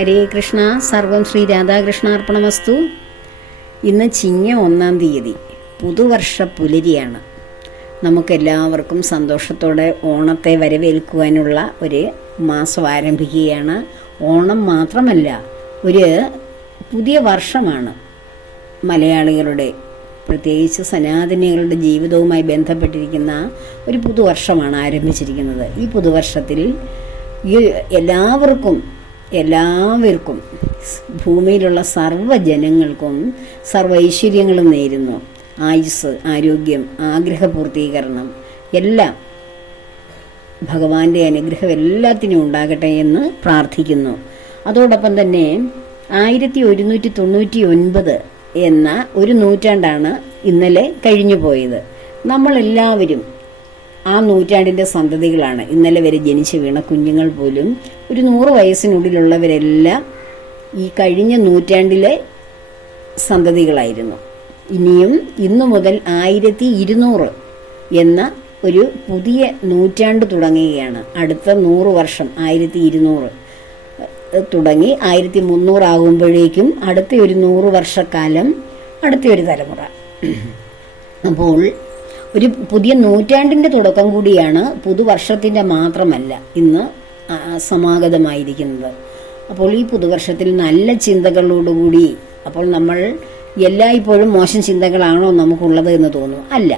ഹരേ കൃഷ്ണ. സർവം ശ്രീ രാധാകൃഷ്ണാർപ്പണമസ്തു. ഇന്ന് ചിങ്ങ ഒന്നാം തീയതി. പുതുവർഷ പുലരിയാണ്. നമുക്കെല്ലാവർക്കും സന്തോഷത്തോടെ ഓണത്തെ വരവേൽക്കുവാനുള്ള ഒരു മാസം ആരംഭിക്കുകയാണ്. ഓണം മാത്രമല്ല ഒരു പുതിയ വർഷമാണ്. മലയാളികളുടെ പ്രത്യേകിച്ച് സനാതനികളുടെ ജീവിതവുമായി ബന്ധപ്പെട്ടിരിക്കുന്ന ഒരു പുതുവർഷമാണ് ആരംഭിച്ചിരിക്കുന്നത്. ഈ പുതുവർഷത്തിൽ ഈ എല്ലാവർക്കും എല്ലാവർക്കും ഭൂമിയിലുള്ള സർവ ജനങ്ങൾക്കും സർവ ഐശ്വര്യങ്ങളും നേരുന്നു. ആയുസ് ആരോഗ്യം ആഗ്രഹപൂർത്തീകരണം എല്ലാം ഭഗവാന്റെ അനുഗ്രഹം എല്ലാത്തിനും ഉണ്ടാകട്ടെ എന്ന് പ്രാർത്ഥിക്കുന്നു. അതോടൊപ്പം തന്നെ ആയിരത്തി ഒരുന്നൂറ്റി തൊണ്ണൂറ്റി ഒൻപത് എന്ന ഒരു നൂറ്റാണ്ടാണ് ഇന്നലെ കഴിഞ്ഞു പോയത് നമ്മളെല്ലാവരും ആ നൂറ്റാണ്ടിന്റെ സന്തതികളാണ്. ഇന്നലെ വരെ ജനിച്ചു വീണ കുഞ്ഞുങ്ങൾ പോലും ഒരു നൂറ് വയസ്സിനുള്ളിലുള്ളവരെല്ലാം ഈ കഴിഞ്ഞ നൂറ്റാണ്ടിലെ സന്തതികളായിരുന്നു. ഇനിയും ഇന്നു മുതൽ ആയിരത്തി ഇരുന്നൂറ് എന്ന ഒരു പുതിയ നൂറ്റാണ്ട് തുടങ്ങുകയാണ്. അടുത്ത നൂറ് വർഷം ആയിരത്തി ഇരുന്നൂറ് തുടങ്ങി ആയിരത്തി മുന്നൂറാകുമ്പോഴേക്കും അടുത്ത ഒരു നൂറ് വർഷക്കാലം അടുത്ത ഒരു തലമുറ. അപ്പോൾ ഒരു പുതിയ നൂറ്റാണ്ടിന്റെ തുടക്കം കൂടിയാണ് പുതുവർഷത്തിന്റെ മാത്രമല്ല ഇന്ന് സമാഗതമായിരിക്കുന്നത്. അപ്പോൾ ഈ പുതുവർഷത്തിൽ നല്ല ചിന്തകളോടുകൂടി അപ്പോൾ നമ്മൾ എല്ലായ്പ്പോഴും മോശം ചിന്തകളാണോ നമുക്കുള്ളത് എന്ന് തോന്നുന്നു. അല്ല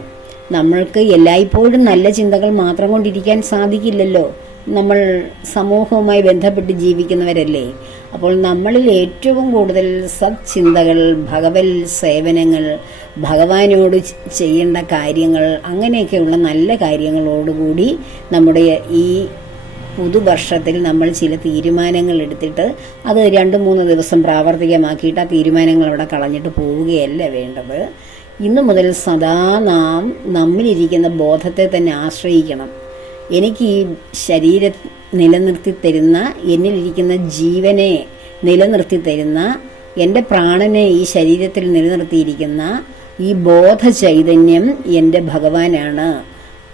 നമ്മൾക്ക് എല്ലായ്പ്പോഴും നല്ല ചിന്തകൾ മാത്രം കൊണ്ടിരിക്കാൻ സാധിക്കില്ലല്ലോ. നമ്മൾ സമൂഹവുമായി ബന്ധപ്പെട്ട് ജീവിക്കുന്നവരല്ലേ? അപ്പോൾ നമ്മളിൽ ഏറ്റവും കൂടുതൽ സത്ചിന്തകൾ ഭഗവൽ സേവനങ്ങൾ ഭഗവാനോട് ചെയ്യേണ്ട കാര്യങ്ങൾ അങ്ങനെയൊക്കെയുള്ള നല്ല കാര്യങ്ങളോടുകൂടി നമ്മുടെ ഈ പുതുവർഷത്തിൽ നമ്മൾ ചില തീരുമാനങ്ങൾ എടുത്തിട്ട് അത് രണ്ട് മൂന്ന് ദിവസം പ്രാവർത്തികമാക്കിയിട്ട് ആ തീരുമാനങ്ങൾ അവിടെ കളഞ്ഞിട്ട് പോവുകയല്ല വേണ്ടത്. ഇന്നു മുതൽ സദാ നാം നമ്മിലിരിക്കുന്ന ബോധത്തെ തന്നെ ആശ്രയിക്കണം. എനിക്ക് ഈ ശരീരം നിലനിർത്തി തരുന്ന എന്നിലിരിക്കുന്ന ജീവനെ നിലനിർത്തി തരുന്ന എന്റെ പ്രാണനെ ഈ ശരീരത്തിൽ നിലനിർത്തിയിരിക്കുന്ന ഈ ബോധ ചൈതന്യം എന്റെ ഭഗവാനാണ്.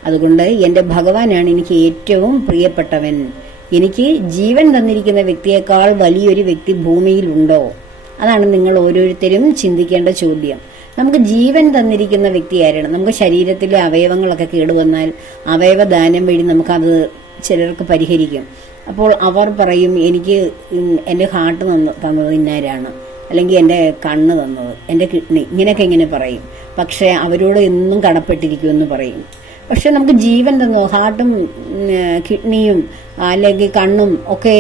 അതുകൊണ്ട് എന്റെ ഭഗവാനാണ് എനിക്ക് ഏറ്റവും പ്രിയപ്പെട്ടവൻ. എനിക്ക് ജീവൻ തന്നിരിക്കുന്ന വ്യക്തിയേക്കാൾ വലിയൊരു വ്യക്തി ഭൂമിയിലുണ്ടോ? അതാണ് നിങ്ങൾ ഓരോരുത്തരും ചിന്തിക്കേണ്ട ചോദ്യം. നമുക്ക് ജീവൻ തന്നിരിക്കുന്ന വ്യക്തിയായിരണം നമുക്ക് ശരീരത്തിലെ അവയവങ്ങളൊക്കെ കേടുവന്നാൽ അവയവദാനം വഴി നമുക്കത് ചിലർക്ക് പരിഹരിക്കും. അപ്പോൾ അവർ പറയും എനിക്ക് എന്റെ ഹാർട്ട് തന്ന തന്നത് ഇന്നാരാണ്? അല്ലെങ്കിൽ എന്റെ കണ്ണ് തന്നത്. എന്റെ കിഡ്നി ഇങ്ങനെയൊക്കെ ഇങ്ങനെ പറയും. പക്ഷേ അവരോട് എന്നും കടപ്പെട്ടിരിക്കുമെന്ന് പറയും. പക്ഷെ നമുക്ക് ജീവൻ തന്നു. ഹാർട്ടും കിഡ്നിയും അല്ലെങ്കിൽ കണ്ണും ഒക്കെ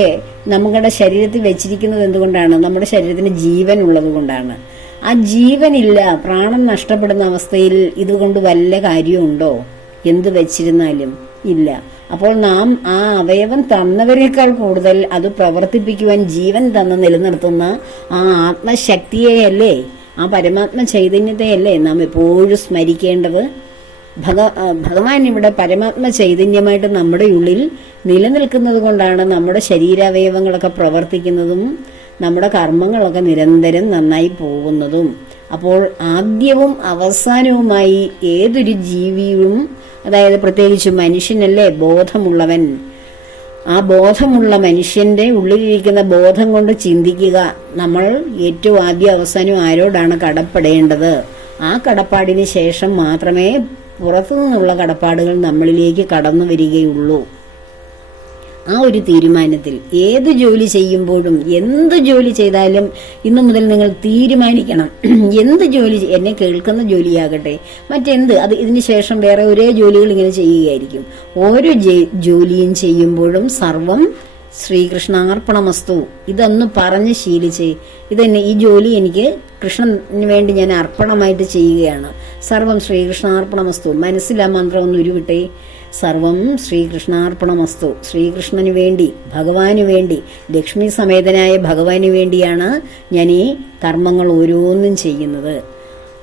നമ്മുടെ ശരീരത്തിൽ വെച്ചിരിക്കുന്നത് എന്തുകൊണ്ടാണ്? നമ്മുടെ ശരീരത്തിന് ജീവൻ ഉള്ളത് കൊണ്ടാണ്. ആ ജീവനില്ല പ്രാണൻ നഷ്ടപ്പെടുന്ന അവസ്ഥയിൽ ഇതുകൊണ്ട് വല്ല കാര്യമുണ്ടോ? എന്ത് വെച്ചിരുന്നാലും ഇല്ല. അപ്പോൾ നാം ആ അവയവം തന്നവരേക്കാൾ കൂടുതൽ അത് പ്രവർത്തിപ്പിക്കുവാൻ ജീവൻ തന്ന് നിലനിർത്തുന്ന ആ ആത്മശക്തിയെയല്ലേ? ആ പരമാത്മ ചൈതന്യത്തെയല്ലേ നാം എപ്പോഴും സ്മരിക്കേണ്ടത്? ഭഗ ഭഗവാൻ ഇവിടെ പരമാത്മ ചൈതന്യമായിട്ട് നമ്മുടെ ഉള്ളിൽ നിലനിൽക്കുന്നത് കൊണ്ടാണ് നമ്മുടെ ശരീരാവയവങ്ങളൊക്കെ പ്രവർത്തിക്കുന്നതും നമ്മുടെ കർമ്മങ്ങളൊക്കെ നിരന്തരം നന്നായി പോകുന്നതും അപ്പോൾ ആദ്യവും അവസാനവുമായി ഏതൊരു ജീവിയും അതായത് പ്രത്യേകിച്ച് മനുഷ്യനല്ലേ ബോധമുള്ളവൻ? ആ ബോധമുള്ള മനുഷ്യന്റെ ഉള്ളിലിരിക്കുന്ന ബോധം കൊണ്ട് ചിന്തിക്കുക. നമ്മൾ ഏറ്റവും ആദ്യം അവസാനം ആരോടാണ് കടപ്പെടേണ്ടത്? ആ കടപ്പാടിന് ശേഷം മാത്രമേ പുറത്തു നിന്നുള്ള കടപ്പാടുകൾ നമ്മളിലേക്ക് കടന്നു വരികയുള്ളൂ. ആ ഒരു തീരുമാനത്തിൽ ഏത് ജോലി ചെയ്യുമ്പോഴും എന്ത് ജോലി ചെയ്താലും ഇന്നു മുതൽ നിങ്ങൾ തീരുമാനിക്കണം. എന്ത് ജോലി എന്നെ കേൾക്കുന്ന ജോലിയാകട്ടെ മറ്റെന്ത് അത് ഇതിന് ശേഷം വേറെ ഒരേ ജോലികൾ ഇങ്ങനെ ചെയ്യുകയായിരിക്കും. ഓരോ ജോലിയും ചെയ്യുമ്പോഴും സർവം ശ്രീകൃഷ്ണാർപ്പണമസ്തു. ഇതൊന്ന് പറഞ്ഞ് ശീലിച്ച് ഇതെന്നെ ഈ ജോലി എനിക്ക് കൃഷ്ണന് വേണ്ടി ഞാൻ അർപ്പണമായിട്ട് ചെയ്യുകയാണ്. സർവം ശ്രീകൃഷ്ണാർപ്പണമസ്തു. മനസ്സിൽ ആ മന്ത്രം ഒന്ന് ഉരുവിട്ടെ. സർവം ശ്രീകൃഷ്ണാർപ്പണമസ്തു. ശ്രീകൃഷ്ണന് വേണ്ടി ഭഗവാന് വേണ്ടി ലക്ഷ്മി സമേതനായ ഭഗവാന് വേണ്ടിയാണ് ഞാൻ ഈ കർമ്മങ്ങൾ ഓരോന്നും ചെയ്യുന്നത്.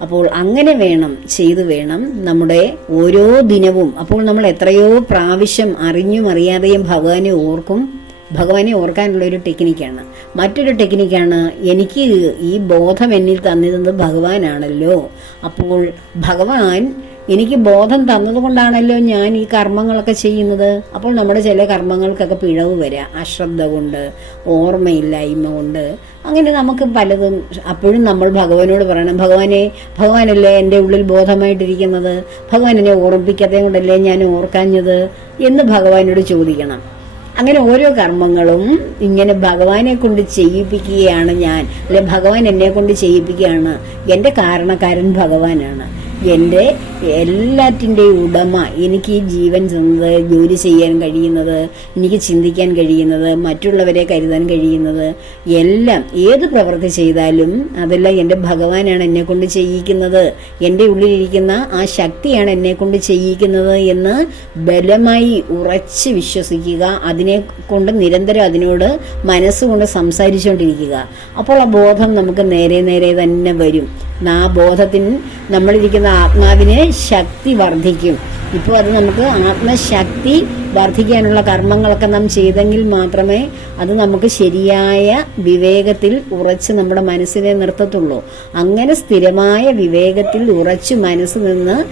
അപ്പോൾ അങ്ങനെ വേണം ചെയ്തു വേണം നമ്മുടെ ഓരോ ദിനവും. അപ്പോൾ നമ്മൾ എത്രയോ പ്രാവശ്യം അറിഞ്ഞും അറിയാതെയും ഭഗവാനെ ഓർക്കും. ഭഗവാനെ ഓർക്കാനുള്ള ഒരു ടെക്നിക്കാണ്. മറ്റൊരു ടെക്നിക്കാണ് എനിക്ക് ഈ ബോധം എന്നിൽ തന്നിരുന്നത് ഭഗവാനാണല്ലോ. അപ്പോൾ ഭഗവാൻ എനിക്ക് ബോധം തന്നതുകൊണ്ടാണല്ലോ ഞാൻ ഈ കർമ്മങ്ങളൊക്കെ ചെയ്യുന്നത്. അപ്പോൾ നമ്മുടെ ചില കർമ്മങ്ങൾക്കൊക്കെ പിഴവ് വരാം. അശ്രദ്ധ കൊണ്ട് ഓർമ്മയില്ലായ്മ കൊണ്ട്. അങ്ങനെ നമുക്ക് പലതും അപ്പോഴും നമ്മൾ ഭഗവാനോട് പറയണം ഭഗവാനെ ഭഗവാനല്ലേ എന്റെ ഉള്ളിൽ ബോധമായിട്ടിരിക്കുന്നത്? ഭഗവാൻ എന്നെ ഓർമ്മിപ്പിക്കാത്തത് കൊണ്ടല്ലേ ഞാൻ ഓർക്കാഞ്ഞത്? എന്ന് ഭഗവാനോട് ചോദിക്കണം. അങ്ങനെ ഓരോ കർമ്മങ്ങളും ഇങ്ങനെ ഭഗവാനെ കൊണ്ട് ചെയ്യിപ്പിക്കുകയാണ് ഞാൻ. അല്ലെ ഭഗവാൻ എന്നെ കൊണ്ട് ചെയ്യിപ്പിക്കുകയാണ്. എന്റെ കാരണക്കാരൻ ഭഗവാനാണ്. എന്റെ എല്ലാറ്റിന്റെയും ഉടമ എനിക്ക് ഈ ജീവൻ തന്നത് ജോലി ചെയ്യാൻ കഴിയുന്നത് എനിക്ക് ചിന്തിക്കാൻ കഴിയുന്നത് മറ്റുള്ളവരെ കരുതാൻ കഴിയുന്നത് എല്ലാം ഏത് പ്രവൃത്തി ചെയ്താലും അതെല്ലാം എന്റെ ഭഗവാനാണ് എന്നെ കൊണ്ട് ചെയ്യിക്കുന്നത്. എന്റെ ഉള്ളിലിരിക്കുന്ന ആ ശക്തിയാണ് എന്നെ കൊണ്ട് ചെയ്യിക്കുന്നത് എന്ന് ബലമായി ഉറച്ച് വിശ്വസിക്കുക അതിനെ കൊണ്ട് നിരന്തരം അതിനോട് മനസ്സുകൊണ്ട് സംസാരിച്ചുകൊണ്ടിരിക്കുക. അപ്പോൾ ആ ബോധം നമുക്ക് നേരെ നേരെ തന്നെ വരും. ആ ബോധത്തിന് നമ്മളിരിക്കുന്ന ആത്മാവിന് ശക്തി വർദ്ധിക്കും. ഇപ്പോൾ അത് നമുക്ക് ആത്മശക്തി വർദ്ധിക്കാനുള്ള കർമ്മങ്ങളൊക്കെ നാം ചെയ്തെങ്കിൽ മാത്രമേ അത് നമുക്ക് ശരിയായ വിവേകത്തിൽ ഉറച്ച് നമ്മുടെ മനസ്സിനെ നിർത്തത്തുള്ളൂ. അങ്ങനെ സ്ഥിരമായ വിവേകത്തിൽ ഉറച്ച് മനസ്സ് നിന്ന്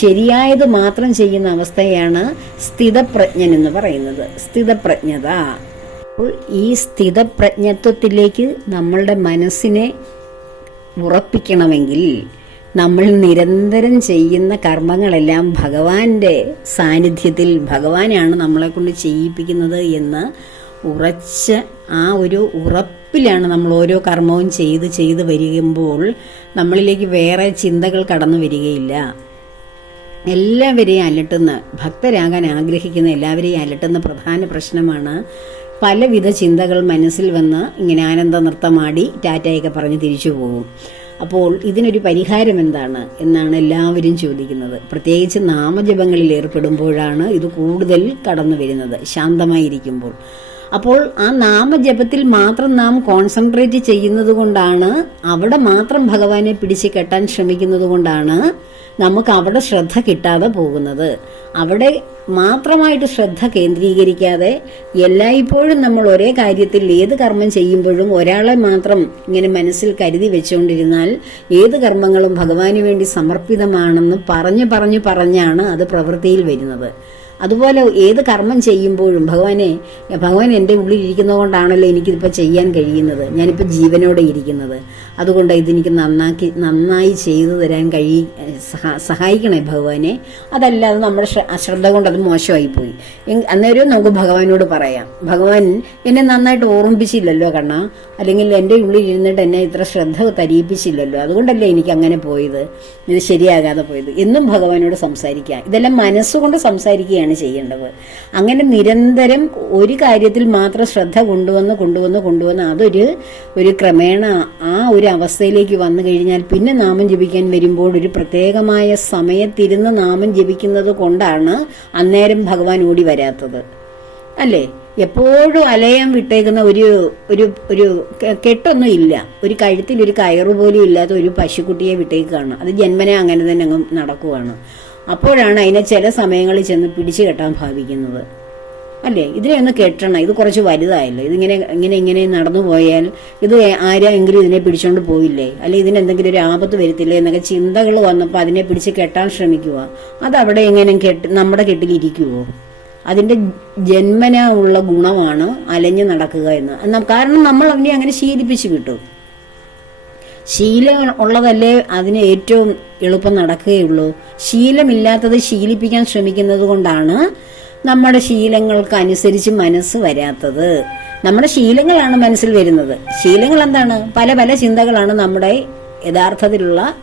ശരിയായത് മാത്രം ചെയ്യുന്ന അവസ്ഥയാണ് സ്ഥിതപ്രജ്ഞൻ എന്ന് പറയുന്നത്. സ്ഥിതപ്രജ്ഞത. അപ്പോൾ ഈ സ്ഥിതപ്രജ്ഞത്വത്തിലേക്ക് നമ്മളുടെ മനസ്സിനെ ഉറപ്പിക്കണമെങ്കിൽ നമ്മൾ നിരന്തരം ചെയ്യുന്ന കർമ്മങ്ങളെല്ലാം ഭഗവാന്റെ സാന്നിധ്യത്തിൽ ഭഗവാനാണ് നമ്മളെ കൊണ്ട് ചെയ്യിപ്പിക്കുന്നത് എന്ന് ഉറച്ച് ആ ഒരു ഉറപ്പിലാണ് നമ്മൾ ഓരോ കർമ്മവും ചെയ്ത് ചെയ്ത് വരികുമ്പോൾ നമ്മളിലേക്ക് വേറെ ചിന്തകൾ കടന്നു വരികയില്ല. എല്ലാവരെയും അലട്ടുന്ന ഭക്തരാകാൻ ആഗ്രഹിക്കുന്ന എല്ലാവരെയും അലട്ടുന്ന പ്രധാന പ്രശ്നമാണ് പലവിധ ചിന്തകൾ മനസ്സിൽ വന്ന് ഇങ്ങനെ ആനന്ദ നൃത്തമാടി ടാറ്റയൊക്കെ പറഞ്ഞ് തിരിച്ചു പോകും. അപ്പോൾ ഇതിനൊരു പരിഹാരം എന്താണ് എന്നാണ് എല്ലാവരും ചോദിക്കുന്നത്. പ്രത്യേകിച്ച് നാമജപങ്ങളിൽ ഏർപ്പെടുമ്പോഴാണ് ഇത് കൂടുതൽ കടന്നു വരുന്നത് ശാന്തമായിരിക്കുമ്പോൾ. അപ്പോൾ ആ നാമജപത്തിൽ മാത്രം നാം കോൺസെൻട്രേറ്റ് ചെയ്യുന്നത് കൊണ്ടാണ് അവിടെ മാത്രം ഭഗവാനെ പിടിച്ച് കെട്ടാൻ ശ്രമിക്കുന്നത് കൊണ്ടാണ് നമുക്ക് അവിടെ ശ്രദ്ധ കിട്ടാതെ പോകുന്നത്. അവിടെ മാത്രമായിട്ട് ശ്രദ്ധ കേന്ദ്രീകരിക്കാതെ എല്ലായ്പ്പോഴും നമ്മൾ ഒരേ കാര്യത്തിൽ ഏത് കർമ്മം ചെയ്യുമ്പോഴും ഒരാളെ മാത്രം ഇങ്ങനെ മനസ്സിൽ കരുതി വെച്ചുകൊണ്ടിരുന്നാൽ ഏത് കർമ്മങ്ങളും ഭഗവാന് വേണ്ടി സമർപ്പിതമാണെന്ന് പറഞ്ഞു പറഞ്ഞു പറഞ്ഞാണ് അത് പ്രവൃത്തിയിൽ വരുന്നത്. അതുപോലെ ഏത് കർമ്മം ചെയ്യുമ്പോഴും ഭഗവാനെ ഭഗവാൻ എന്റെ ഉള്ളിൽ ഇരിക്കുന്നത് കൊണ്ടാണല്ലോ എനിക്കിതിപ്പോൾ ചെയ്യാൻ കഴിയുന്നത്. ഞാനിപ്പോൾ ജീവനോടെ ഇരിക്കുന്നത്. അതുകൊണ്ട് ഇതെനിക്ക് നന്നാക്കി നന്നായി ചെയ്തു തരാൻ കഴി സഹായിക്കണേ ഭഗവാനെ. അതല്ലാതെ നമ്മുടെ ശ്ര- അശ്രദ്ധ കൊണ്ട് അത് മോശമായിപ്പോയി. പോയി അന്നേരം നമുക്ക് ഭഗവാനോട് പറയാം. ഭഗവാൻ എന്നെ നന്നായിട്ട് ഓർമ്മിപ്പിച്ചില്ലല്ലോ കണ്ണ. അല്ലെങ്കിൽ എന്റെ ഉള്ളിൽ ഇരുന്നിട്ട് എന്നെ ഇത്ര ശ്രദ്ധ തരിയിപ്പിച്ചില്ലല്ലോ അതുകൊണ്ടല്ലേ എനിക്ക് അങ്ങനെ പോയത്. ഇത് ശരിയാകാതെ പോയത്. എന്നും ഭഗവാനോട് സംസാരിക്കുക. ഇതെല്ലാം മനസ്സുകൊണ്ട് സംസാരിക്കുകയാണ്. ചെയ്യേണ്ടത്. അങ്ങനെ നിരന്തരം ഒരു കാര്യത്തിൽ മാത്രം ശ്രദ്ധ കൊണ്ടുവന്ന് കൊണ്ടുവന്ന് കൊണ്ടുവന്ന് അതൊരു ഒരു ക്രമേണ ആ ഒരു അവസ്ഥയിലേക്ക് വന്നു കഴിഞ്ഞാൽ പിന്നെ നാമം ജപിക്കാൻ വരുമ്പോൾ ഒരു പ്രത്യേകമായ സമയത്തിരുന്ന് നാമം ജപിക്കുന്നത് കൊണ്ടാണ് അന്നേരം ഭഗവാൻ ഓടി വരാത്തത്. അല്ലേ? എപ്പോഴും അലയം വിട്ടേക്കുന്ന ഒരു ഒരു ഒരു കെട്ടൊന്നും ഇല്ല. ഒരു കഴുത്തിൽ ഒരു കയറ് പോലും ഇല്ലാത്ത ഒരു പശുക്കുട്ടിയെ വിട്ടേക്കാണ്. അത് ജന്മനെ അങ്ങനെ തന്നെ അങ്ങ് നടക്കുവാണ്. അപ്പോഴാണ് അതിനെ ചില സമയങ്ങളിൽ ചെന്ന് പിടിച്ചു കെട്ടാൻ ഭാവിക്കുന്നത്. അല്ലേ? ഇതിനെ ഒന്ന് കെട്ടണം. ഇത് കുറച്ച് വലുതായല്ലോ. ഇതിങ്ങനെ ഇങ്ങനെ ഇങ്ങനെ നടന്നു പോയാൽ ഇത് ആരെങ്കിലും ഇതിനെ പിടിച്ചോണ്ട് പോയില്ലേ? അല്ലെ ഇതിന് എന്തെങ്കിലും ഒരു ആപത്ത് വരുത്തില്ലേ എന്നൊക്കെ ചിന്തകൾ വന്നപ്പോൾ അതിനെ പിടിച്ച് കെട്ടാൻ ശ്രമിക്കുക അതവിടെ എങ്ങനെ കെട്ട് നമ്മുടെ കെട്ടിലിരിക്കുവോ അതിന്റെ ജന്മന ഉള്ള ഗുണമാണ് അലഞ്ഞു നടക്കുക എന്ന്. കാരണം നമ്മൾ അവനെ അങ്ങനെ ശീലിപ്പിച്ചു കിട്ടും ശീലം ഉള്ളതല്ലേ അതിന് ഏറ്റവും എളുപ്പം നടക്കുകയുള്ളൂ. ശീലമില്ലാത്തത് ശീലിപ്പിക്കാൻ ശ്രമിക്കുന്നത് കൊണ്ടാണ് നമ്മുടെ ശീലങ്ങൾക്ക് അനുസരിച്ച് മനസ്സ് വരാത്തത്. നമ്മുടെ ശീലങ്ങളാണ് മനസ്സിൽ വരുന്നത്. ശീലങ്ങൾ എന്താണ്? പല പല ചിന്തകളാണ് നമ്മുടെ യഥാർത്ഥത്തിലുള്ള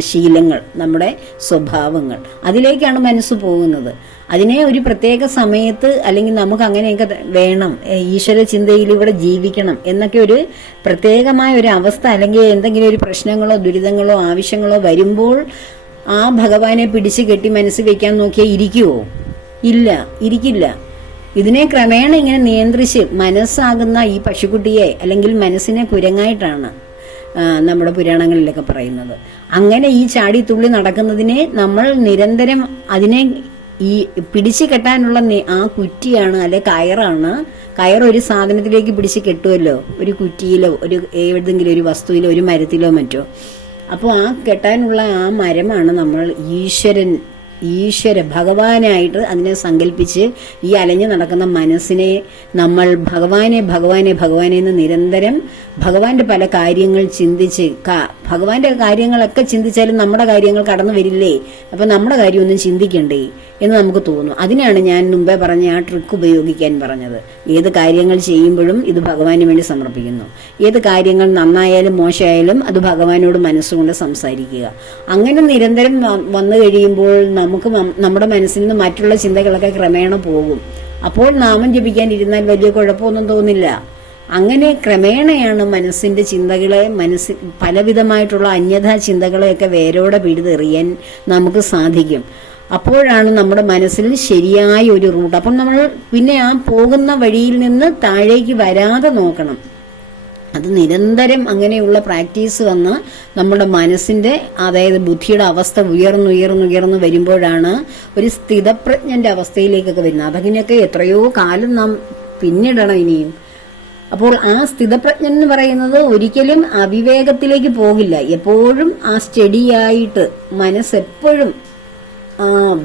ശീലങ്ങൾ നമ്മുടെ സ്വഭാവങ്ങൾ. അതിലേക്കാണ് മനസ്സ് പോകുന്നത്. അതിനെ ഒരു പ്രത്യേക സമയത്ത് അല്ലെങ്കിൽ നമുക്ക് അങ്ങനെയൊക്കെ വേണം ഈശ്വര ചിന്തയിൽ ഇവിടെ ജീവിക്കണം എന്നൊക്കെ ഒരു പ്രത്യേകമായ ഒരു അവസ്ഥ അല്ലെങ്കിൽ എന്തെങ്കിലും ഒരു പ്രശ്നങ്ങളോ ദുരിതങ്ങളോ ആവശ്യങ്ങളോ വരുമ്പോൾ ആ ഭഗവാനെ പിടിച്ച് കെട്ടി മനസ്സ് വെക്കാൻ നോക്കിയാൽ ഇരിക്കുവോ? ഇല്ല ഇരിക്കില്ല. ഇതിനെ ക്രമേണ ഇങ്ങനെ നിയന്ത്രിച്ച് മനസ്സാകുന്ന ഈ പശുക്കുട്ടിയെ അല്ലെങ്കിൽ മനസ്സിനെ കുരങ്ങായിട്ടാണ് നമ്മുടെ പുരാണങ്ങളിലൊക്കെ പറയുന്നത്. അങ്ങനെ ഈ ചാടി തുള്ളി നടക്കുന്നതിനെ നമ്മൾ നിരന്തരം അതിനെ ഈ പിടിച്ചു കെട്ടാനുള്ള ആ കുറ്റിയാണ് അല്ലെ കയറാണ്. കയർ ഒരു സാധനത്തിലേക്ക് പിടിച്ച് കെട്ടുമല്ലോ ഒരു കുറ്റിയിലോ ഒരു ഏതെങ്കിലും ഒരു വസ്തുവിലോ ഒരു മരത്തിലോ മറ്റോ. അപ്പോൾ ആ കെട്ടാനുള്ള ആ മരമാണ് നമ്മൾ ഈശ്വരൻ ഈശ്വര ഭഗവാനായിട്ട് അതിനെ സങ്കല്പിച്ച് ഈ അലഞ്ഞു നടക്കുന്ന മനസ്സിനെ നമ്മൾ ഭഗവാനെ ഭഗവാനെ ഭഗവാനെ എന്ന് നിരന്തരം ഭഗവാന്റെ പല കാര്യങ്ങൾ ചിന്തിച്ച് ഭഗവാന്റെ കാര്യങ്ങളൊക്കെ ചിന്തിച്ചാലും നമ്മുടെ കാര്യങ്ങൾ കടന്നു വരില്ലേ? അപ്പൊ നമ്മുടെ കാര്യമൊന്നും ചിന്തിക്കണ്ടേ എന്ന് നമുക്ക് തോന്നും. അതിനാണ് ഞാൻ മുമ്പേ പറഞ്ഞ ആ ട്രിക്ക് ഉപയോഗിക്കാൻ പറഞ്ഞത്. ഏത് കാര്യങ്ങൾ ചെയ്യുമ്പോഴും ഇത് ഭഗവാന് വേണ്ടി സമർപ്പിക്കുന്നു. ഏത് കാര്യങ്ങൾ നന്നായാലും മോശമായാലും അത് ഭഗവാനോട് മനസ്സുകൊണ്ട് സംസാരിക്കുക. അങ്ങനെ നിരന്തരം വന്നു കഴിയുമ്പോൾ നമുക്ക് നമ്മുടെ മനസ്സിൽ നിന്ന് മറ്റുള്ള ചിന്തകളൊക്കെ ക്രമേണ പോകും. അപ്പോൾ നാമം ജപിക്കാനിരുന്നാൽ വലിയ കുഴപ്പമൊന്നും തോന്നില്ല. അങ്ങനെ ക്രമേണയാണ് മനസ്സിന്റെ ചിന്തകളെ മനസ്സിൽ പലവിധമായിട്ടുള്ള അന്യഥാ ചിന്തകളെയൊക്കെ വേരോടെ പിടിതെറിയാൻ നമുക്ക് സാധിക്കും. അപ്പോഴാണ് നമ്മുടെ മനസ്സിൽ ശരിയായ ഒരു റൂട്ട്. അപ്പം നമ്മൾ പിന്നെ ആ പോകുന്ന വഴിയിൽ നിന്ന് താഴേക്ക് വരാതെ നോക്കണം. അത് നിരന്തരം അങ്ങനെയുള്ള പ്രാക്ടീസ് വന്ന് നമ്മുടെ മനസ്സിന്റെ അതായത് ബുദ്ധിയുടെ അവസ്ഥ ഉയർന്നുയർന്നുയർന്നു വരുമ്പോഴാണ് ഒരു സ്ഥിതപ്രജ്ഞന്റെ അവസ്ഥയിലേക്കൊക്കെ വരുന്നത്. അതങ്ങനെയൊക്കെ എത്രയോ കാലം നാം പിന്നിടണം ഇനിയും. അപ്പോൾ ആ സ്ഥിതപ്രജ്ഞൻ എന്ന് പറയുന്നത് ഒരിക്കലും അവിവേകത്തിലേക്ക് പോകില്ല. എപ്പോഴും ആ സ്റ്റഡിയായിട്ട് മനസ്സെപ്പോഴും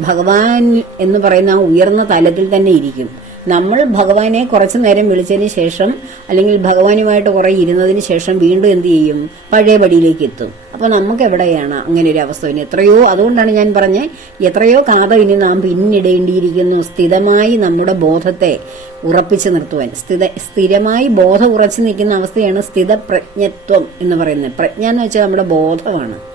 ഭഗവാൻ എന്ന് പറയുന്ന ആ ഉയർന്ന തലത്തിൽ തന്നെ ഇരിക്കും. നമ്മൾ ഭഗവാനെ കുറച്ചു നേരം വിളിച്ചതിന് ശേഷം അല്ലെങ്കിൽ ഭഗവാനുമായിട്ട് കുറെ ഇരുന്നതിന് ശേഷം വീണ്ടും എന്ത് ചെയ്യും? പഴയ പടിയിലേക്ക് എത്തും. അപ്പൊ നമുക്ക് എവിടെയാണ് അങ്ങനെ ഒരു അവസ്ഥ? ഇനി എത്രയോ അതുകൊണ്ടാണ് ഞാൻ പറഞ്ഞത് എത്രയോ കാത ഇനി നാം പിന്നിടേണ്ടിയിരിക്കുന്നു. സ്ഥിരമായി നമ്മുടെ ബോധത്തെ ഉറപ്പിച്ചു നിർത്തുവാൻ. സ്ഥിത സ്ഥിരമായി ബോധം ഉറച്ചു നിൽക്കുന്ന അവസ്ഥയാണ് സ്ഥിത സ്ഥിതപ്രജ്ഞത്വം എന്ന് പറയുന്നത്. പ്രജ്ഞ എന്ന് വെച്ചാൽ നമ്മുടെ ബോധമാണ്.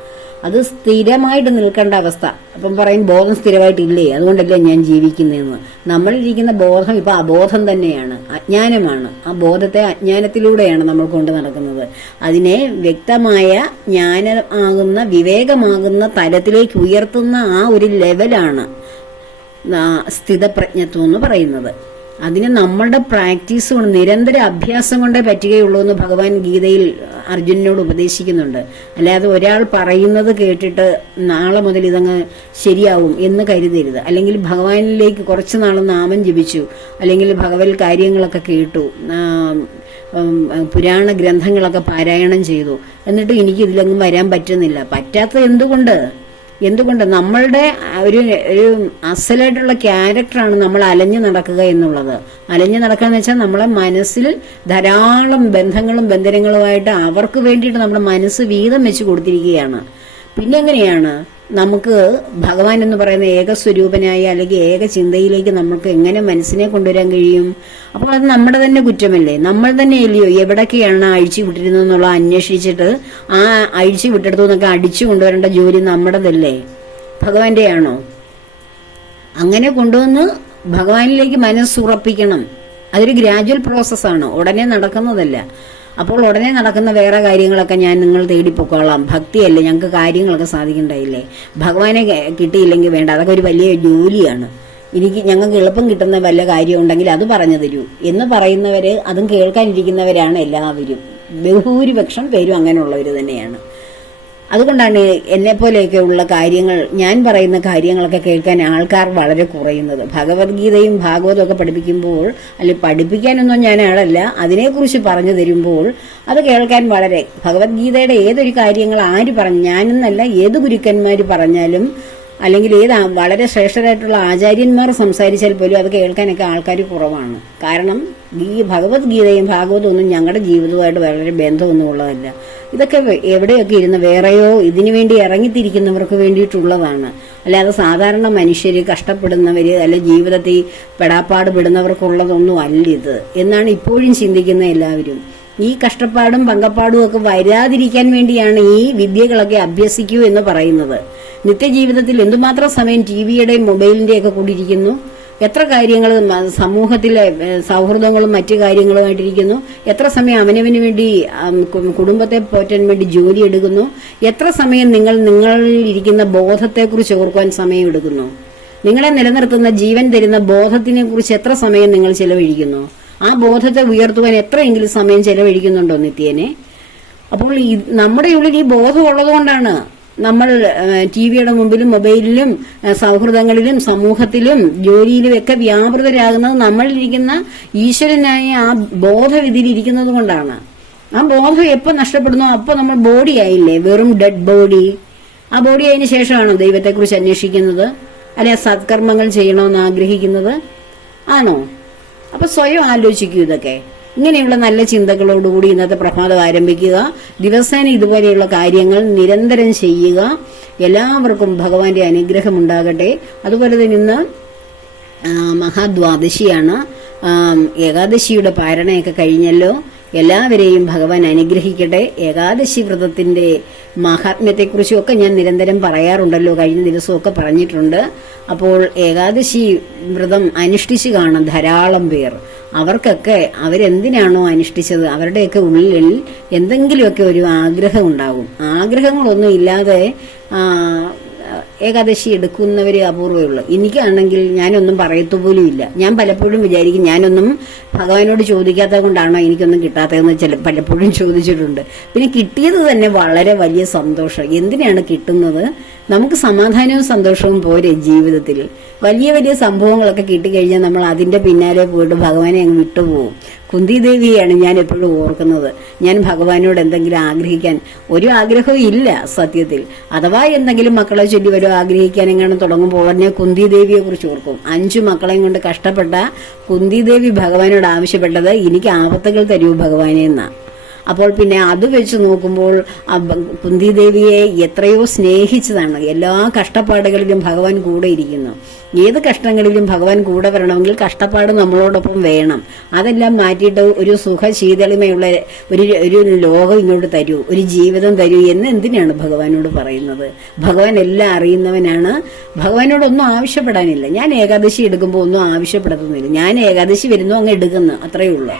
അത് സ്ഥിരമായിട്ട് നിൽക്കേണ്ട അവസ്ഥ. അപ്പം പറയും ബോധം സ്ഥിരമായിട്ടില്ലേ? അതുകൊണ്ടല്ലേ ഞാൻ ജീവിക്കുന്നതെന്ന്. നമ്മളിരിക്കുന്ന ബോധം ഇപ്പൊ അബോധം തന്നെയാണ് അജ്ഞാനമാണ്. ആ ബോധത്തെ അജ്ഞാനത്തിലൂടെയാണ് നമ്മൾ കൊണ്ട് നടക്കുന്നത്. അതിനെ വ്യക്തമായ ജ്ഞാനമാകുന്ന വിവേകമാകുന്ന തലത്തിലേക്ക് ഉയർത്തുന്ന ആ ഒരു ലെവലാണ് സ്ഥിതപ്രജ്ഞത്വം എന്ന് പറയുന്നത്. അതിന് നമ്മളുടെ പ്രാക്ടീസ് കൊണ്ട് നിരന്തര അഭ്യാസം കൊണ്ടേ പറ്റുകയുള്ളൂ എന്ന് ഭഗവാൻ ഗീതയിൽ അർജുനനോട് ഉപദേശിക്കുന്നുണ്ട്. അല്ലാതെ ഒരാൾ പറയുന്നത് കേട്ടിട്ട് നാളെ മുതൽ ഇതങ്ങ് ശരിയാവും എന്ന് കരുതരുത്. അല്ലെങ്കിൽ ഭഗവാനിലേക്ക് കുറച്ച് നാൾ നാമം ജപിച്ചു. അല്ലെങ്കിൽ ഭഗവത് കാര്യങ്ങളൊക്കെ കേട്ടു. പുരാണ ഗ്രന്ഥങ്ങളൊക്കെ പാരായണം ചെയ്തു. എന്നിട്ട് എനിക്ക് ഇതിലൊന്നും വരാൻ പറ്റുന്നില്ല. പറ്റാത്തത് എന്തുകൊണ്ട്? എന്തുകൊണ്ട് നമ്മളുടെ ഒരു ഒരു അസലായിട്ടുള്ള ക്യാരക്ടറാണ് നമ്മൾ അലഞ്ഞു നടക്കുക എന്നുള്ളത്. അലഞ്ഞു നടക്കുക എന്ന് വെച്ചാൽ നമ്മളെ മനസ്സിൽ ധാരാളം ബന്ധങ്ങളും ബന്ധനങ്ങളുമായിട്ട് അവർക്ക് വേണ്ടിയിട്ട് നമ്മുടെ മനസ്സ് വീതം വെച്ച് കൊടുത്തിരിക്കുകയാണ്. പിന്നെ എങ്ങനെയാണ്? നമുക്ക് ഭഗവാൻ എന്ന് പറയുന്ന ഏകസ്വരൂപനായ അല്ലെങ്കിൽ ഏക ചിന്തയിലേക്ക് നമുക്ക് എങ്ങനെ മനസ്സിനെ കൊണ്ടുവരാൻ കഴിയും? അപ്പോൾ അത് നമ്മുടെ തന്നെ കുറ്റമല്ലേ? നമ്മൾ തന്നെ അല്ലയോ എവിടൊക്കെയാണ് അഴിച്ചു വിട്ടിരുന്നതെന്നുള്ള അന്വേഷിച്ചിട്ട് ആ അഴിച്ചു വിട്ടെടുത്തു നിന്നൊക്കെ അടിച്ചു കൊണ്ടുവരേണ്ട ജോലി നമ്മുടേതല്ലേ? ഭഗവാന്റെ ആണോ? അങ്ങനെ കൊണ്ടുവന്ന് ഭഗവാനിലേക്ക് മനസ്സുറപ്പിക്കണം. അതൊരു ഗ്രാജുവൽ പ്രോസസ്സാണ് ഉടനെ നടക്കുന്നതല്ല. അപ്പോൾ ഉടനെ നടക്കുന്ന വേറെ കാര്യങ്ങളൊക്കെ ഞാൻ നിങ്ങൾ തേടിപ്പോക്കോളാം ഭക്തിയല്ലേ ഞങ്ങൾക്ക് കാര്യങ്ങളൊക്കെ സാധിക്കണ്ടായില്ലേ? ഭഗവാനെ കിട്ടിയില്ലെങ്കിൽ വേണ്ട അതൊക്കെ ഒരു വലിയ ജോലിയാണ്. എനിക്ക് ഞങ്ങൾക്ക് എളുപ്പം കിട്ടുന്ന വല്ല കാര്യം ഉണ്ടെങ്കിൽ അത് പറഞ്ഞു തരൂ. എന്ന് പറയുന്നവര് അതും കേൾക്കാനിരിക്കുന്നവരാണ് എല്ലാവരും. ബഹുഭൂരിപക്ഷം പേരും അങ്ങനെയുള്ളവർ തന്നെയാണ്. അതുകൊണ്ടാണ് എന്നെ പോലെയൊക്കെ ഉള്ള കാര്യങ്ങൾ ഞാൻ പറയുന്ന കാര്യങ്ങളൊക്കെ കേൾക്കാൻ ആൾക്കാർ വളരെ കുറയുന്നത്. ഭഗവത്ഗീതയും ഭാഗവതവും ഒക്കെ പഠിപ്പിക്കുമ്പോൾ അല്ലെങ്കിൽ പഠിപ്പിക്കാനൊന്നും ഞാൻ ആളല്ല അതിനെക്കുറിച്ച് പറഞ്ഞു തരുമ്പോൾ അത് കേൾക്കാൻ വളരെ ഭഗവത്ഗീതയുടെ ഏതൊരു കാര്യങ്ങൾ ആര് പറഞ്ഞു ഞാനെന്നല്ല ഏത് ഗുരുക്കന്മാർ പറഞ്ഞാലും അല്ലെങ്കിൽ ഏത് വളരെ ശ്രേഷ്ഠരായിട്ടുള്ള ആചാര്യന്മാർ സംസാരിച്ചാൽ പോലും അത് കേൾക്കാനൊക്കെ ആൾക്കാർ കുറവാണ്. കാരണം ഈ ഭഗവത്ഗീതയും ഭാഗവതവും ഒന്നും ഞങ്ങളുടെ ജീവിതവുമായിട്ട് വളരെ ബന്ധമൊന്നും ഉള്ളതല്ല ഇതൊക്കെ എവിടെയൊക്കെ ഇരുന്ന് വേറെയോ ഇതിനു വേണ്ടി ഇറങ്ങിത്തിരിക്കുന്നവർക്ക് വേണ്ടിയിട്ടുള്ളതാണ്. അല്ലാതെ സാധാരണ മനുഷ്യർ കഷ്ടപ്പെടുന്നവർ അല്ലെ ജീവിതത്തിൽ പെടാപ്പാട് പെടുന്നവർക്കുള്ളതൊന്നും അല്ല ഇത്. എന്നാണ് ഇപ്പോഴും ചിന്തിക്കുന്ന എല്ലാവരും. ഈ കഷ്ടപ്പാടും പങ്കപ്പാടും ഒക്കെ വരാതിരിക്കാൻ വേണ്ടിയാണ് ഈ വിദ്യകളൊക്കെ അഭ്യസിക്കൂ എന്ന് പറയുന്നത്. നിത്യജീവിതത്തിൽ എന്തുമാത്രം സമയം ടി വിയുടെയും മൊബൈലിന്റെയും ഒക്കെ കൂടിയിരിക്കുന്നു? എത്ര കാര്യങ്ങൾ സമൂഹത്തിലെ സൗഹൃദങ്ങളും മറ്റു കാര്യങ്ങളുമായിട്ടിരിക്കുന്നു? എത്ര സമയം അവനവന് വേണ്ടി കുടുംബത്തെ പോറ്റാൻ വേണ്ടി ജോലി എടുക്കുന്നു? എത്ര സമയം നിങ്ങൾ നിങ്ങളിൽ ഇരിക്കുന്ന ബോധത്തെക്കുറിച്ച് ഓർക്കുവാൻ സമയം എടുക്കുന്നു? നിങ്ങളെ നിലനിർത്തുന്ന ജീവൻ തരുന്ന ബോധത്തിനെ കുറിച്ച് എത്ര സമയം നിങ്ങൾ ചെലവഴിക്കുന്നു? ആ ബോധത്തെ ഉയർത്തുവാൻ എത്രയെങ്കിലും സമയം ചെലവഴിക്കുന്നുണ്ടോ നിത്യേനെ? അപ്പോൾ നമ്മുടെ ഉള്ളിൽ ഈ ബോധം ഉള്ളതുകൊണ്ടാണ് നമ്മൾ ടി വിയുടെ മുമ്പിലും മൊബൈലിലും സൗഹൃദങ്ങളിലും സമൂഹത്തിലും ജോലിയിലും ഒക്കെ വ്യാപൃതരാകുന്നത് നമ്മളിരിക്കുന്ന ഈശ്വരനായ ആ ബോധം ഇതിലിരിക്കുന്നത് കൊണ്ടാണ്. ആ ബോധം എപ്പോ നഷ്ടപ്പെടുന്നു അപ്പൊ നമ്മൾ ബോഡി ആയില്ലേ? വെറും ഡെഡ് ബോഡി ആ ബോഡി ആയതിനു ശേഷമാണോ ദൈവത്തെക്കുറിച്ച് അന്വേഷിക്കുന്നത്? അല്ലെ സത്കർമ്മങ്ങൾ ചെയ്യണമെന്ന് ആഗ്രഹിക്കുന്നത്? ആണോ? അപ്പൊ സ്വയം ആലോചിക്കൂ ഇതൊക്കെ. ഇങ്ങനെയുള്ള നല്ല ചിന്തകളോടുകൂടി ഇന്നത്തെ പ്രഭാതം ആരംഭിക്കുക. ദിവസേന ഇതുപോലെയുള്ള കാര്യങ്ങൾ നിരന്തരം ചെയ്യുക. എല്ലാവർക്കും ഭഗവാന്റെ അനുഗ്രഹം ഉണ്ടാകട്ടെ. അതുപോലെ തന്നെ ഇന്ന് മഹാദ്വാദശിയാണ്. ഏകാദശിയുടെ പാരണയൊക്കെ കഴിഞ്ഞല്ലോ. എല്ലാവരെയും ഭഗവാൻ അനുഗ്രഹിക്കട്ടെ. ഏകാദശി വ്രതത്തിന്റെ മഹാത്മ്യത്തെക്കുറിച്ചും ഞാൻ നിരന്തരം പറയാറുണ്ടല്ലോ. കഴിഞ്ഞ ദിവസമൊക്കെ പറഞ്ഞിട്ടുണ്ട്. അപ്പോൾ ഏകാദശി വ്രതം അനുഷ്ഠിച്ചു കാണും ധാരാളം പേർ. അവർക്കൊക്കെ അവരെന്തിനാണോ അനുഷ്ഠിച്ചത്? അവരുടെയൊക്കെ ഉള്ളിൽ എന്തെങ്കിലുമൊക്കെ ഒരു ആഗ്രഹം ഉണ്ടാകും. ആഗ്രഹങ്ങളൊന്നും ഇല്ലാതെ ഏകാദശി എടുക്കുന്നവർ അപൂർവമേ ഉള്ളൂ എനിക്കാണെങ്കിൽ ഞാനൊന്നും പറയത്തു പോലും ഇല്ല. ഞാൻ പലപ്പോഴും വിചാരിക്കും ഞാനൊന്നും ഭഗവാനോട് ചോദിക്കാത്തത് കൊണ്ടാണോ എനിക്കൊന്നും കിട്ടാത്തതെന്ന് ചില പലപ്പോഴും ചോദിച്ചിട്ടുണ്ട്. പിന്നെ കിട്ടിയത് തന്നെ വളരെ വലിയ സന്തോഷം. എന്തിനാണ് കിട്ടുന്നത്? നമുക്ക് സമാധാനവും സന്തോഷവും പോരെ ജീവിതത്തിൽ. വലിയ വലിയ സംഭവങ്ങളൊക്കെ കിട്ടിക്കഴിഞ്ഞാൽ നമ്മൾ അതിന്റെ പിന്നാലെ പോയിട്ട് ഭഗവാനെ അങ്ങ് വിട്ടുപോകും. കുന്തി ദേവിയാണ് ഞാൻ എപ്പോഴും ഓർക്കുന്നത്. ഞാൻ ഭഗവാനോട് എന്തെങ്കിലും ആഗ്രഹിക്കാൻ. ഒരു ആഗ്രഹവും ഇല്ല സത്യത്തിൽ. അഥവാ എന്തെങ്കിലും മക്കളെ ചൊല്ലി വരും ആഗ്രഹിക്കാൻ എങ്ങനെ തുടങ്ങുമ്പോൾ ഉടനെ കുന്തി ദേവിയെ കുറിച്ച് ഓർക്കും. അഞ്ചു മക്കളെയും കൊണ്ട് കഷ്ടപ്പെട്ട കുന്തി ദേവി ഭഗവാനോട് ആവശ്യപ്പെട്ടത് എനിക്ക് ആപത്തുകൾ തരൂ ഭഗവാനെ എന്നാ. അപ്പോൾ പിന്നെ അത് വെച്ച് നോക്കുമ്പോൾ കുന്തിദേവിയെ എത്രയോ സ്നേഹിച്ചതാണ്. എല്ലാ കഷ്ടപ്പാടുകളിലും ഭഗവാൻ കൂടെ ഇരിക്കുന്നു. ഏത് കഷ്ടങ്ങളിലും ഭഗവാൻ കൂടെ വരണമെങ്കിൽ കഷ്ടപ്പാട് നമ്മളോടൊപ്പം വേണം. അതെല്ലാം മാറ്റിയിട്ട് ഒരു സുഖ ശീതളിമയുള്ള ഒരു ഒരു ലോകം ഇങ്ങോട്ട് തരൂ ഒരു ജീവിതം തരൂ എന്ന് എന്തിനാണ് ഭഗവാനോട് പറയുന്നത്? ഭഗവാൻ എല്ലാം അറിയുന്നവനാണ്. ഭഗവാനോടൊന്നും ആവശ്യപ്പെടാനില്ല. ഞാൻ ഏകാദശി എടുക്കുമ്പോൾ ഒന്നും ആവശ്യപ്പെടുത്തുന്നില്ല ഞാൻ ഏകാദശി വരുന്നു അങ്ങ് എടുക്കുന്നു. അത്രയേ ഉള്ളൂ.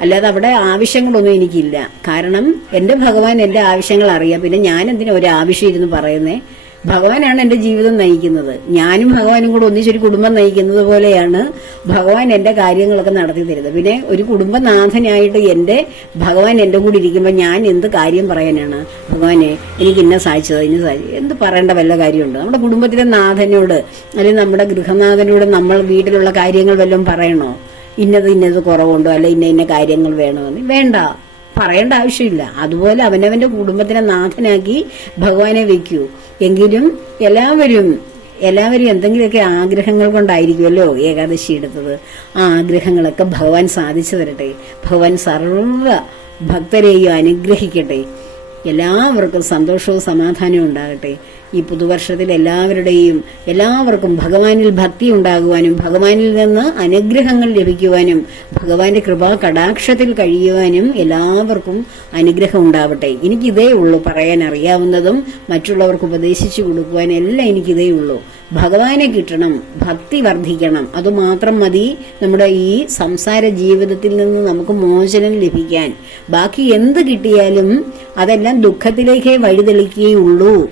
അല്ലാതെ അവിടെ ആവശ്യങ്ങളൊന്നും എനിക്കില്ല. കാരണം എന്റെ ഭഗവാൻ എന്റെ ആവശ്യങ്ങൾ അറിയാം. പിന്നെ ഞാൻ എന്തിനാ ഒരു ആവശ്യം ഇരുന്ന് പറയുന്നേ? ഭഗവാനാണ് എന്റെ ജീവിതം നയിക്കുന്നത്. ഞാനും ഭഗവാനും കൂടെ ഒന്നിച്ചൊരു കുടുംബം നയിക്കുന്നത് പോലെയാണ് ഭഗവാൻ എന്റെ കാര്യങ്ങളൊക്കെ നടത്തി തരുന്നത്. പിന്നെ ഒരു കുടുംബനാഥനായിട്ട് എന്റെ ഭഗവാൻ എന്റെ കൂടെ ഇരിക്കുമ്പോൾ ഞാൻ എന്ത് കാര്യം പറയാനാണ്? ഭഗവാനെ എനിക്ക് ഇന്ന സാധിച്ചത് ഇന്ന സാധിച്ചത് എന്ത് പറയേണ്ട വല്ല കാര്യമുണ്ട്? നമ്മുടെ കുടുംബത്തിലെ നാഥനോട് അല്ലെങ്കിൽ നമ്മുടെ ഗൃഹനാഥനോട് നമ്മൾ വീട്ടിലുള്ള കാര്യങ്ങൾ വല്ലതും പറയണോ? ഇന്നത് ഇന്നത് കുറവുണ്ടോ? അല്ല ഇന്ന ഇന്ന കാര്യങ്ങൾ വേണമെന്ന് വേണ്ട. പറയേണ്ട ആവശ്യമില്ല. അതുപോലെ അവനവന്റെ കുടുംബത്തിനെ നാഥനാക്കി ഭഗവാനെ വെക്കൂ. എങ്കിലും എല്ലാവരും എല്ലാവരും എന്തെങ്കിലുമൊക്കെ ആഗ്രഹങ്ങൾ കൊണ്ടായിരിക്കുമല്ലോ ഏകാദശി എടുത്തത്. ആ ആഗ്രഹങ്ങളൊക്കെ ഭഗവാൻ സാധിച്ചു തരട്ടെ. ഭഗവാൻ സർവ ഭക്തരെയും അനുഗ്രഹിക്കട്ടെ. എല്ലാവർക്കും സന്തോഷവും സമാധാനവും ഉണ്ടാകട്ടെ. ഈ പുതുവർഷത്തിൽ എല്ലാവരുടെയും എല്ലാവർക്കും ഭഗവാനിൽ ഭക്തി ഉണ്ടാകുവാനും ഭഗവാനിൽ നിന്ന് അനുഗ്രഹങ്ങൾ ലഭിക്കുവാനും ഭഗവാന്റെ കൃപാ കടാക്ഷത്തിൽ കഴിയുവാനും എല്ലാവർക്കും അനുഗ്രഹം ഉണ്ടാവട്ടെ. എനിക്കിതേ ഉള്ളൂ പറയാൻ അറിയാവുന്നതും മറ്റുള്ളവർക്ക് ഉപദേശിച്ചു കൊടുക്കുവാൻ എല്ലാം എനിക്കിതേ ഉള്ളൂ. ഭഗവാനെ കിട്ടണം ഭക്തി വർദ്ധിക്കണം. അതുമാത്രം മതി നമ്മുടെ ഈ സംസാര ജീവിതത്തിൽ നിന്ന് നമുക്ക് മോചനം ലഭിക്കാൻ. ബാക്കി എന്ത് കിട്ടിയാലും അതെല്ലാം ദുഃഖത്തിലേക്കേ വഴിതെളിക്കുകയുള്ളൂ.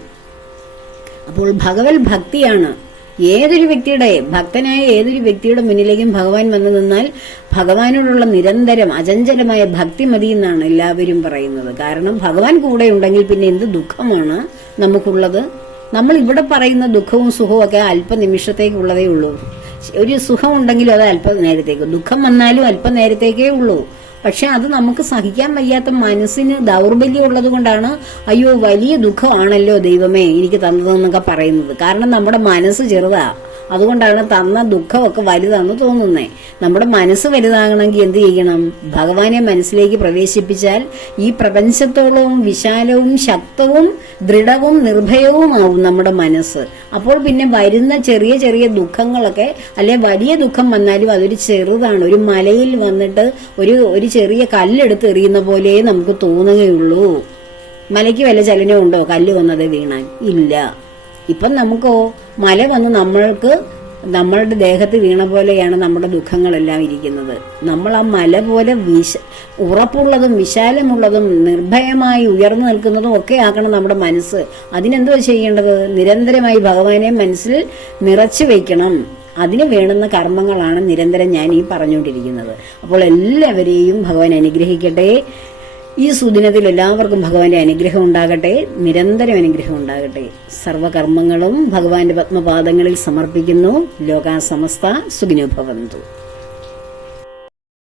അപ്പോൾ ഭഗവത് ഭക്തിയാണ്. ഏതൊരു വ്യക്തിയുടെ ഭക്തനായ ഏതൊരു വ്യക്തിയുടെ മുന്നിലേക്കും ഭഗവാൻ വന്നു നിന്നാൽ ഭഗവാനോടുള്ള നിരന്തരം അചഞ്ചലമായ ഭക്തി മതി എന്നാണ് എല്ലാവരും പറയുന്നത്. കാരണം ഭഗവാൻ കൂടെ ഉണ്ടെങ്കിൽ പിന്നെ എന്ത് ദുഃഖമാണ് നമുക്കുള്ളത്? നമ്മൾ ഇവിടെ പറയുന്ന ദുഃഖവും സുഖവും ഒക്കെ അല്പനിമിഷത്തേക്കുള്ളതേ ഉള്ളൂ. ഒരു സുഖം ഉണ്ടെങ്കിലും അത് അല്പനേരത്തേക്ക്. ദുഃഖം വന്നാലും അല്പനേരത്തേക്കേ ഉള്ളൂ. പക്ഷെ അത് നമുക്ക് സഹിക്കാൻ വയ്യാത്ത മനസ്സിന് ദൗർബല്യം ഉള്ളത് കൊണ്ടാണ് അയ്യോ വലിയ ദുഃഖമാണല്ലോ ദൈവമേ എനിക്ക് തന്നതെന്നൊക്കെ പറയുന്നത്. കാരണം നമ്മുടെ മനസ്സ് ചെറുതാ. അതുകൊണ്ടാണ് തന്ന ദുഃഖമൊക്കെ വലുതാന്ന് തോന്നുന്നേ. നമ്മുടെ മനസ്സ് വലുതാകണമെങ്കിൽ എന്ത് ചെയ്യണം? ഭഗവാനെ മനസ്സിലേക്ക് പ്രവേശിപ്പിച്ചാൽ ഈ പ്രപഞ്ചത്തോളവും വിശാലവും ശക്തവും ദൃഢവും നിർഭയവുമാവും നമ്മുടെ മനസ്സ്. അപ്പോൾ പിന്നെ വരുന്ന ചെറിയ ചെറിയ ദുഃഖങ്ങളൊക്കെ അല്ലെ വലിയ ദുഃഖം വന്നാലും അതൊരു ചെറുതാണ്. ഒരു മലയിൽ വന്നിട്ട് ഒരു ഒരു ചെറിയ കല്ലെടുത്ത് എറിയുന്ന പോലെ നമുക്ക് തോന്നുകയുള്ളൂ. മലയ്ക്ക് വല്ല ചലനമുണ്ടോ കല്ല് വന്നത് വീണാൻ ഇല്ല. ഇപ്പം നമുക്കോ മല വന്ന് നമ്മൾക്ക് നമ്മളുടെ ദേഹത്ത് വീണ പോലെയാണ് നമ്മുടെ ദുഃഖങ്ങളെല്ലാം ഇരിക്കുന്നത്. നമ്മൾ ആ മല പോലെ വിശ ഉറപ്പുള്ളതും വിശാലമുള്ളതും നിർഭയമായി ഉയർന്നു നിൽക്കുന്നതും ഒക്കെ ആക്കണം നമ്മുടെ മനസ്സ്. അതിനെന്തോ ചെയ്യേണ്ടത്? നിരന്തരമായി ഭഗവാനെ മനസ്സിൽ നിറച്ചു വയ്ക്കണം അതിന് വേണ്ടുന്ന കർമ്മങ്ങളാണ് നിരന്തരം ഞാൻ ഈ പറഞ്ഞുകൊണ്ടിരിക്കുന്നത്. അപ്പോൾ എല്ലാവരെയും ഭഗവാൻ അനുഗ്രഹിക്കട്ടെ. ഈ സുദിനത്തിൽ എല്ലാവർക്കും ഭഗവാന്റെ അനുഗ്രഹം ഉണ്ടാകട്ടെ നിരന്തരം അനുഗ്രഹം ഉണ്ടാകട്ടെ. സർവകർമ്മങ്ങളും ഭഗവാന്റെ പത്മപാദങ്ങളിൽ സമർപ്പിക്കുന്നു. ലോകാ സമസ്ത സുഖിനോ ഭവന്തു.